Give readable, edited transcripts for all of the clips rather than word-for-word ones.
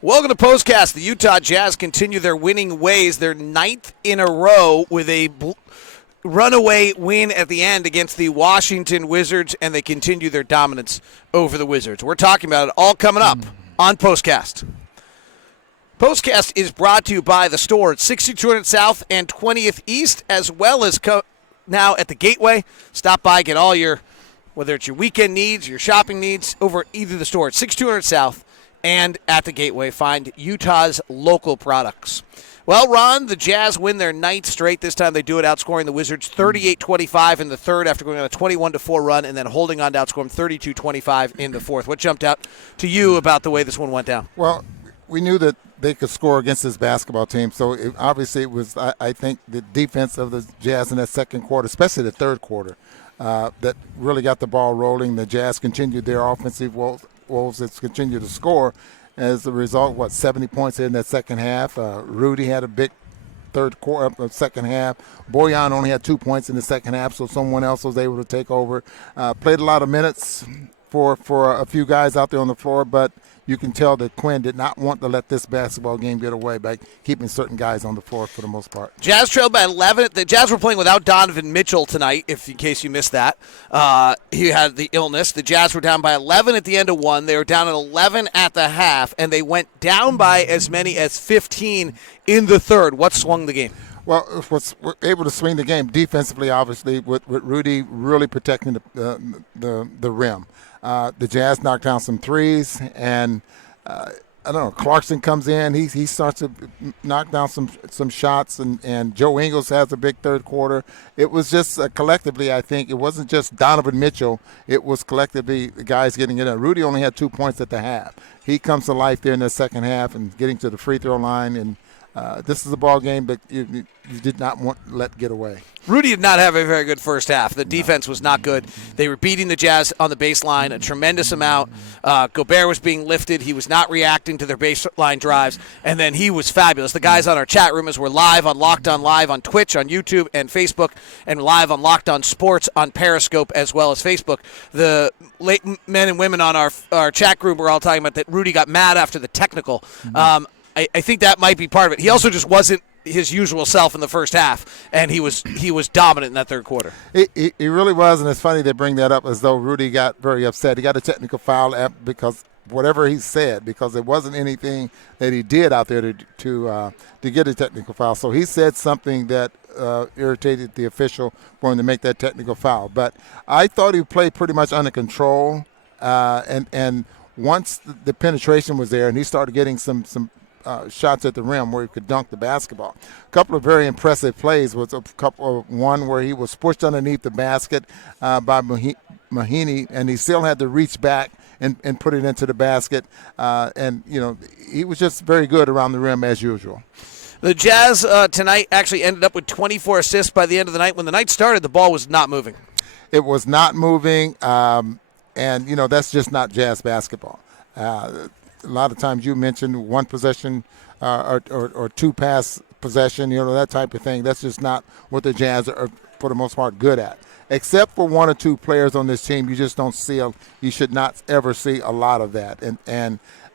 Welcome to POSTCAST. The Utah Jazz continue their winning ways. They're 9th in a row with a runaway win at the end against the Washington Wizards, and they continue their dominance over the Wizards. We're talking about it all coming up on POSTCAST. POSTCAST is brought to you by the store at 6200 South and 20th East, as well as now at the Gateway. Stop by, get all your, whether it's your weekend needs, your shopping needs, over at either the store at 6200 South and at the Gateway. Find Utah's local products. Well, Ron, the Jazz win their 9th straight. This time they do it outscoring the Wizards 38-25 in the third after going on a 21-4 run and then holding on to outscore them 32-25 in the fourth. What jumped out to you about the way this one went down? Well, we knew that they could score against this basketball team, so obviously it was, I think, the defense of the Jazz in that second quarter, especially the third quarter, that really got the ball rolling. The Jazz continued their offensive Wolves that's continued to score. As a result, 70 points in that second half. Rudy had a big second half. Bojan only had 2 points in the second half, so someone else was able to take over. Played a lot of minutes for a few guys out there on the floor, but you can tell that Quinn did not want to let this basketball game get away by keeping certain guys on the floor for the most part. Jazz trailed by 11. The Jazz were playing without Donovan Mitchell tonight, in case you missed that. He had the illness. The Jazz were down by 11 at the end of one. They were down at 11 at the half, and they went down by as many as 15 in the third. What swung the game? Well, was able to swing the game defensively, obviously, with Rudy really protecting the rim. The Jazz knocked down some threes, and I don't know, Clarkson comes in. He starts to knock down some shots, and Joe Ingles has a big third quarter. It was just collectively, I think, it wasn't just Donovan Mitchell. It was collectively the guys getting it in. Rudy only had 2 points at the half. He comes to life there in the second half and getting to the free throw line, and this is a ball game that you did not want to let get away. Rudy did not have a very good first half. The defense was not good. They were beating the Jazz on the baseline a tremendous amount. Gobert was being lifted. He was not reacting to their baseline drives, and then he was fabulous. The guys on our chat room, as we're live on Locked On Live on Twitch, on YouTube, and Facebook, and live on Locked On Sports on Periscope as well as Facebook. The late men and women on our chat group were all talking about that Rudy got mad after the technical. I think that might be part of it. He also just wasn't his usual self in the first half, and he was dominant in that third quarter. He really was, and it's funny they bring that up as though Rudy got very upset. He got a technical foul because whatever he said, because it wasn't anything that he did out there to get a technical foul. So he said something that irritated the official for him to make that technical foul. But I thought he played pretty much under control, and once the penetration was there and he started getting some shots at the rim where he could dunk the basketball. A couple of very impressive plays was one where he was pushed underneath the basket by Mahiney, and he still had to reach back and put it into the basket. And, he was just very good around the rim as usual. The Jazz tonight actually ended up with 24 assists by the end of the night. When the night started, the ball was not moving. It was not moving, and, that's just not Jazz basketball. A lot of times you mentioned one possession or two pass possession, that type of thing. That's just not what the Jazz are, for the most part, good at. Except for one or two players on this team, you just don't see you should not ever see a lot of that.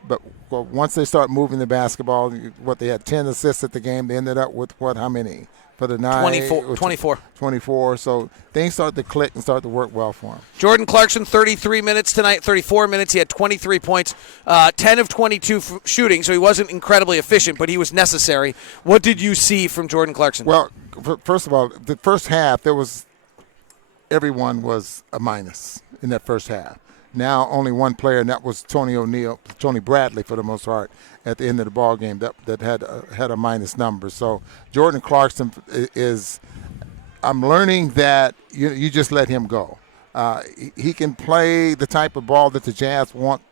But once they start moving the basketball, they had 10 assists at the game. They ended up with how many? For the night? 24. 24. So things start to click and start to work well for him. Jordan Clarkson, 33 minutes tonight, 34 minutes. He had 23 points, 10 of 22 shooting, so he wasn't incredibly efficient, but he was necessary. What did you see from Jordan Clarkson? Well, first of all, the first half, everyone was a minus in that first half. Now only one player, and that was Tony Bradley for the most part, at the end of the ball game that had a minus number. So Jordan Clarkson I'm learning that you just let him go. He can play the type of ball that the Jazz want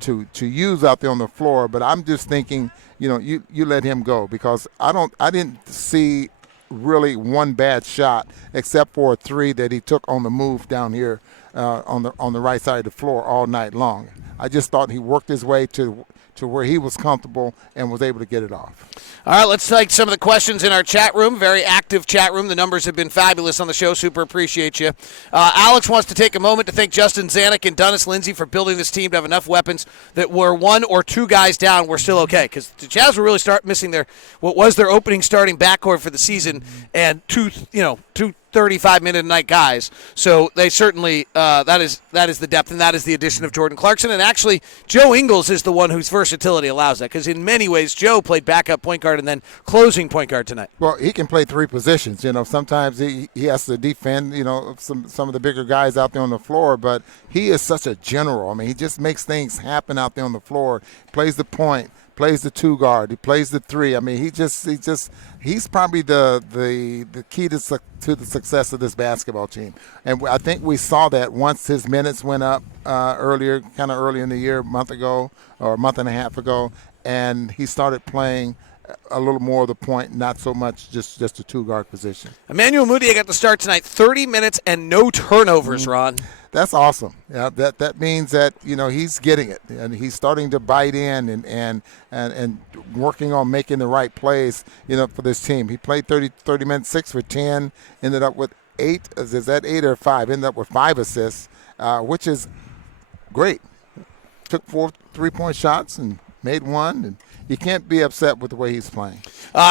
to use out there on the floor, but I'm just thinking, you let him go, because I didn't see really one bad shot except for a three that he took on the move down here on the right side of the floor all night long. I just thought he worked his way to to where he was comfortable and was able to get it off. All right, let's take some of the questions in our chat room. Very active chat room. The numbers have been fabulous on the show. Super appreciate you. Alex wants to take a moment to thank Justin Zanuck and Dennis Lindsay for building this team to have enough weapons that were one or two guys down, we're still okay. Because the Jazz will really start missing what was their opening starting backcourt for the season, and two 35-minute-a-night guys. So they certainly that is the depth, and that is the addition of Jordan Clarkson. And actually, Joe Ingles is the one whose versatility allows that, because in many ways, Joe played backup point guard and then closing point guard tonight. Well, he can play three positions. Sometimes he has to defend, some of the bigger guys out there on the floor, but he is such a general. I mean, he just makes things happen out there on the floor. Plays the point, plays the two guard, he plays the three. I mean, he's probably the key to the success of this basketball team. And I think we saw that once his minutes went up early in the year, a month ago or a month and a half ago, and he started playing a little more of the point, not so much just a two-guard position. Emmanuel Mudiay got the start tonight, 30 minutes and no turnovers, Ron. That's awesome. Yeah, that means that he's getting it, and he's starting to bite in and working on making the right plays for this team. He played 30 minutes, 6 for 10, ended up with 8. Is that 8 or 5? Ended up with 5 assists, which is great. Took 4 3-point shots and made 1, and you can't be upset with the way he's playing.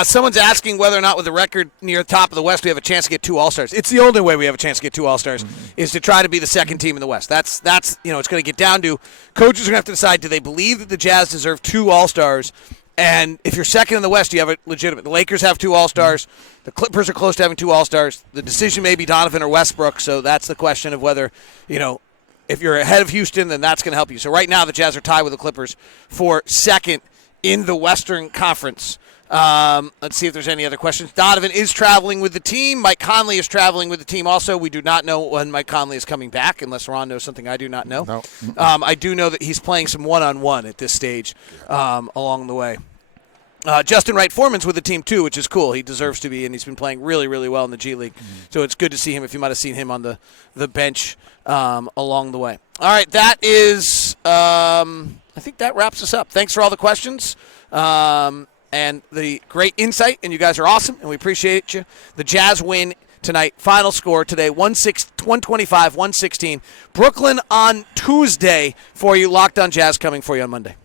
Someone's asking whether or not with the record near the top of the West we have a chance to get 2 All-Stars. It's the only way we have a chance to get 2 All-Stars is to try to be the second team in the West. That's it's going to get down to coaches are going to have to decide, do they believe that the Jazz deserve 2 All-Stars? And if you're second in the West, you have it legitimate. The Lakers have 2 All-Stars. The Clippers are close to having 2 All-Stars. The decision may be Donovan or Westbrook, so that's the question of whether, if you're ahead of Houston, then that's going to help you. So right now the Jazz are tied with the Clippers for second in the Western Conference. Let's see if there's any other questions. Donovan is traveling with the team. Mike Conley is traveling with the team also. We do not know when Mike Conley is coming back, unless Ron knows something I do not know. No. I do know that he's playing some one-on-one at this stage along the way. Justin Wright Foreman's with the team too, which is cool. He deserves to be, and he's been playing really, really well in the G League. So it's good to see him, if you might have seen him on the bench along the way. All right, that is I think that wraps us up. Thanks for all the questions and the great insight, and you guys are awesome, and we appreciate you. The Jazz win tonight. Final score today, 125-116. Brooklyn on Tuesday for you. Locked on Jazz coming for you on Monday.